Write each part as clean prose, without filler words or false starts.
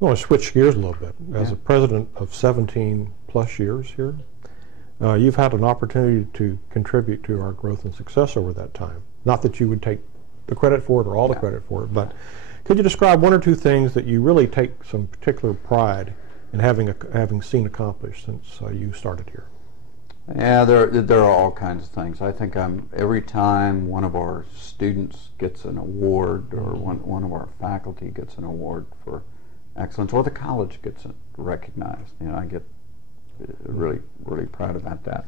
I want to switch gears a little bit. As Yeah. a president of 17 plus years here, you've had an opportunity to contribute to our growth and success over that time. Not that you would take the credit for it or all the credit for it, but could you describe one or two things that you really take some particular pride in having seen accomplished since you started here? Yeah, there are all kinds of things. I think every time one of our students gets an award, or one of our faculty gets an award for excellence, or the college gets it recognized, I get really, really proud about that.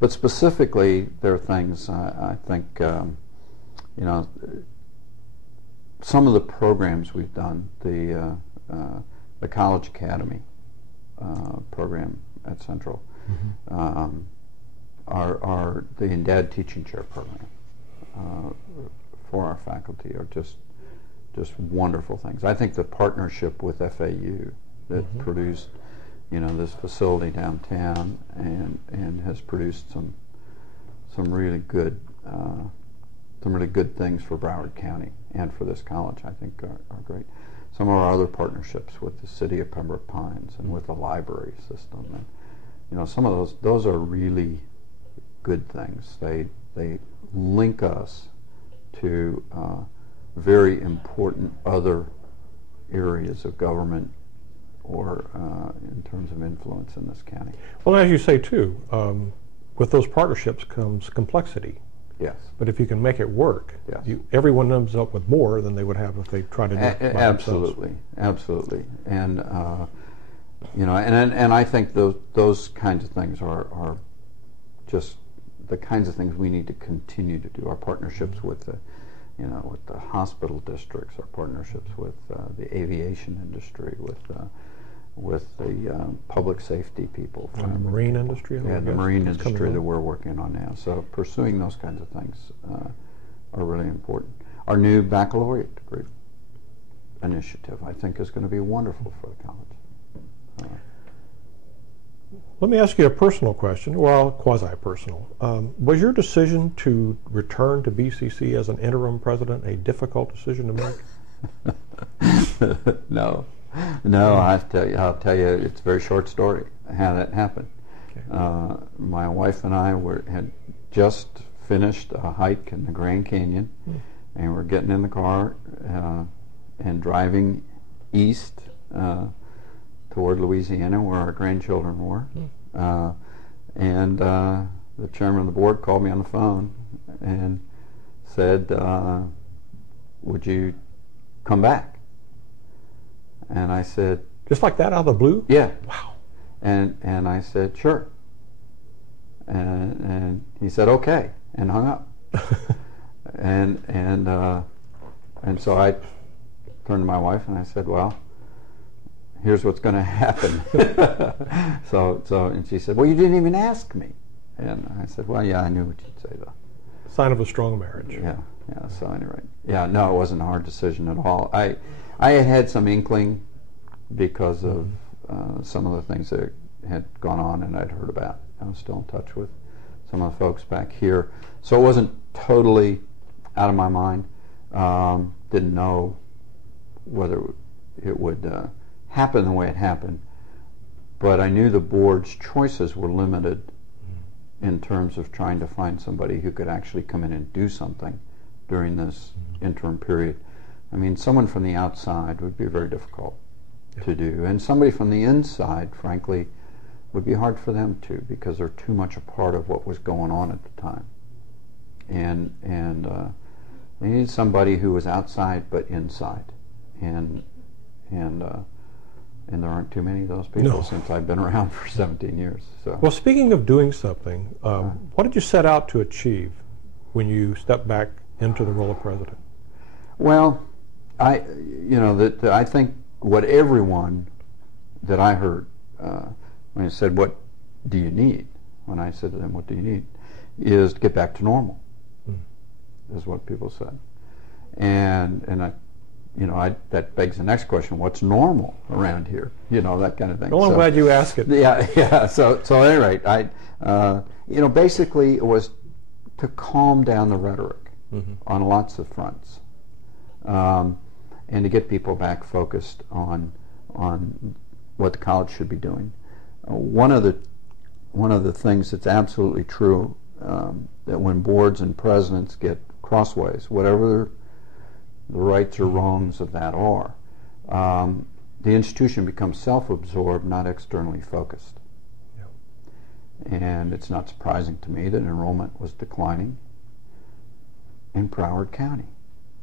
But specifically, there are things I think, some of the programs we've done, the College Academy program at Central, are the Endowed Teaching Chair program for our faculty are just wonderful things. I think the partnership with FAU that produced this facility downtown and has produced some really good things for Broward County and for this college, I think are great. Some of our other partnerships with the city of Pembroke Pines and with the library system, and some of those are really good things. They link us to very important other areas of government or in terms of influence in this county. Well, as you say too, with those partnerships comes complexity. Yes. But if you can make it work, yes, everyone ends up with more than they would have if they tried to do it by absolutely, themselves. Absolutely. And and I think those kinds of things are just the kinds of things we need to continue to do. Our partnerships with the with the hospital districts, our partnerships with the aviation industry, with the public safety people, and the marine industry. Yeah, the marine industry that we're working on now. So pursuing those kinds of things are really important. Our new baccalaureate degree initiative, I think, is going to be wonderful for the college. Let me ask you a personal question, well, quasi-personal. Was your decision to return to BCC as an interim president a difficult decision to make? No, I'll tell you, it's a very short story how that happened. Okay. My wife and I had just finished a hike in the Grand Canyon, and we're getting in the car and driving east toward Louisiana, where our grandchildren were. And the chairman of the board called me on the phone and said, would you come back? And I said... Just like that, out of the blue? Yeah. Wow. And I said, sure. And he said, okay, and hung up. and so I turned to my wife and I said, well, here's what's going to happen. And she said, well, you didn't even ask me. And I said, well, yeah, I knew what you'd say, though. Sign of a strong marriage. Yeah, so anyway. Yeah, no, it wasn't a hard decision at all. I had some inkling because of some of the things that had gone on and I'd heard about. I was still in touch with some of the folks back here. So it wasn't totally out of my mind. Didn't know whether it would happen the way it happened, but I knew the board's choices were limited in terms of trying to find somebody who could actually come in and do something during this interim period. I mean, someone from the outside would be very difficult to do, and somebody from the inside, frankly, would be hard for them too, because they're too much a part of what was going on at the time. And they needed somebody who was outside but inside, and there aren't too many of those people since I've been around for 17 years. So. Well, speaking of doing something, what did you set out to achieve when you stepped back into the role of president? Well, I think what everyone that I heard when I said, "What do you need?" When I said to them, "What do you need?" is to get back to normal. Is what people said, and that begs the next question: what's normal around here? That kind of thing. Well, I'm glad you asked it. Yeah. So at any rate, basically it was to calm down the rhetoric on lots of fronts, and to get people back focused on what the college should be doing. One of the things that's absolutely true, that when boards and presidents get crossways, whatever the rights or wrongs of that are, the institution becomes self-absorbed, not externally focused. Yeah. And it's not surprising to me that enrollment was declining in Broward County.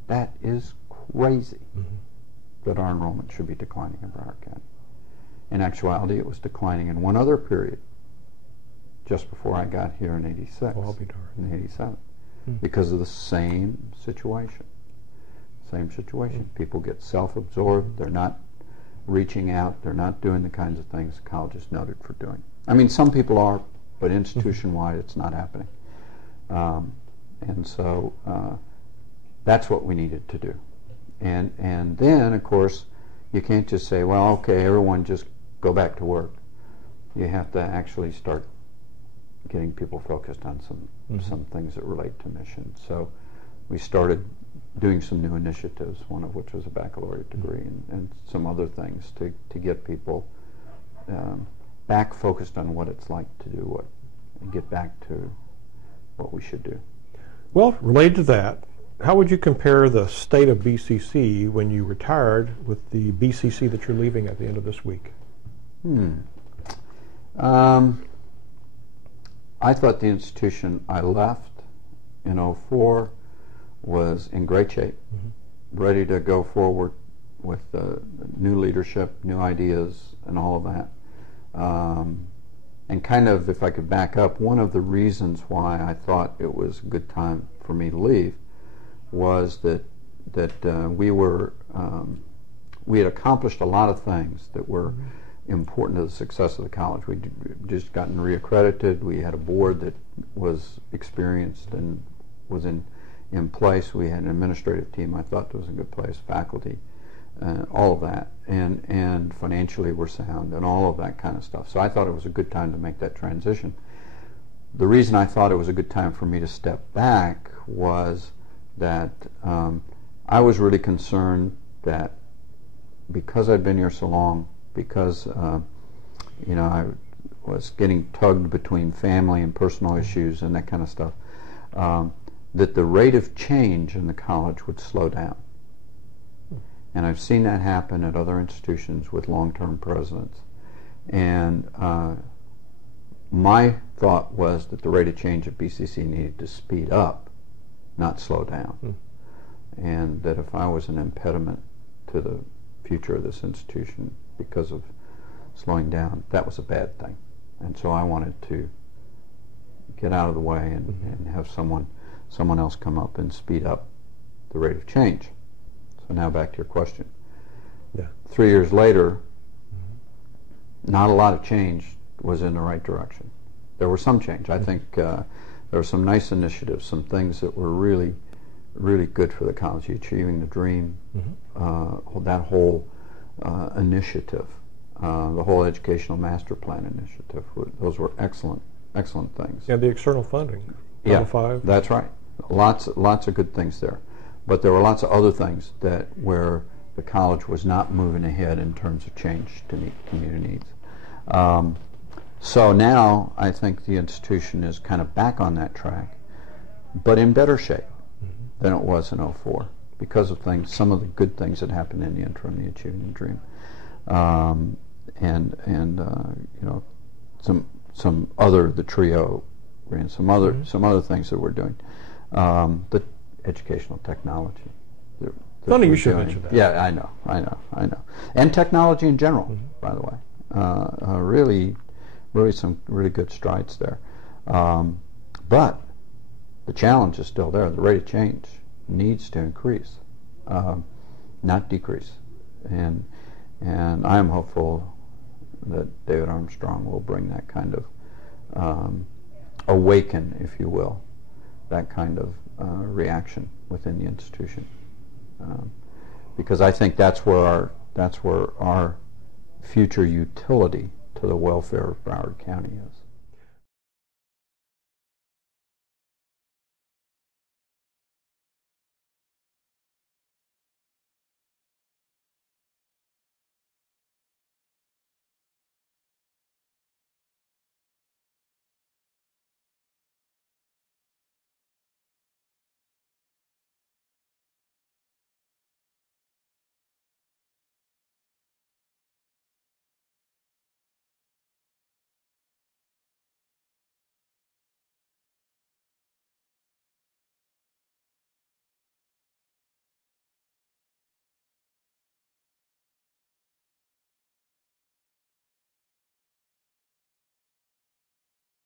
That is crazy, that our enrollment should be declining in Broward County. In actuality, it was declining in one other period, just before I got here in '86. Oh, I'll be darned. In '87, because of the same situation. People get self-absorbed. They're not reaching out. They're not doing the kinds of things the college is noted for doing. I mean, some people are, but institution-wide, it's not happening. And so that's what we needed to do. And then, of course, you can't just say, well, okay, everyone just go back to work. You have to actually start getting people focused on some things that relate to mission. So we started doing some new initiatives, one of which was a baccalaureate degree, and some other things to get people back focused on what it's like to do what, and get back to what we should do. Well, related to that, how would you compare the state of BCC when you retired with the BCC that you're leaving at the end of this week? I thought the institution I left in '04 was in great shape, ready to go forward with new leadership, new ideas, and all of that. And kind of, if I could back up, one of the reasons why I thought it was a good time for me to leave was that we had accomplished a lot of things that were important to the success of the college. We'd just gotten reaccredited. We had a board that was experienced and was in place. We had an administrative team I thought that was a good place, faculty, all of that, and financially we're sound, and all of that kind of stuff. So I thought it was a good time to make that transition. The reason I thought it was a good time for me to step back was that I was really concerned that because I'd been here so long, because I was getting tugged between family and personal issues and that kind of stuff, that the rate of change in the college would slow down. And I've seen that happen at other institutions with long-term presidents. And my thought was that the rate of change at BCC needed to speed up, not slow down. And that if I was an impediment to the future of this institution because of slowing down, that was a bad thing. And so I wanted to get out of the way and have someone else come up and speed up the rate of change. So now back to your question. Yeah. 3 years later, not a lot of change was in the right direction. There was some change. I think there were some nice initiatives, some things that were really, really good for the college. Achieving the Dream, that whole initiative, the whole Educational Master Plan initiative, those were excellent things. Yeah, the external funding. Yeah, 5. That's right. Lots of good things there. But there were lots of other things where the college was not moving ahead in terms of change to meet community needs. So now I think the institution is kind of back on that track, but in better shape than it was in '04 because of some of the good things that happened in the interim, the Achieving the Dream, the trio, and some other things that we're doing. The educational technology. Funny you should mention that. Yeah, I know. And technology in general, by the way. Really some really good strides there. But the challenge is still there. The rate of change needs to increase, not decrease. And I am hopeful that David Armstrong will bring that kind of awaken, if you will, that kind of reaction within the institution, because I think that's where our future utility to the welfare of Broward County is.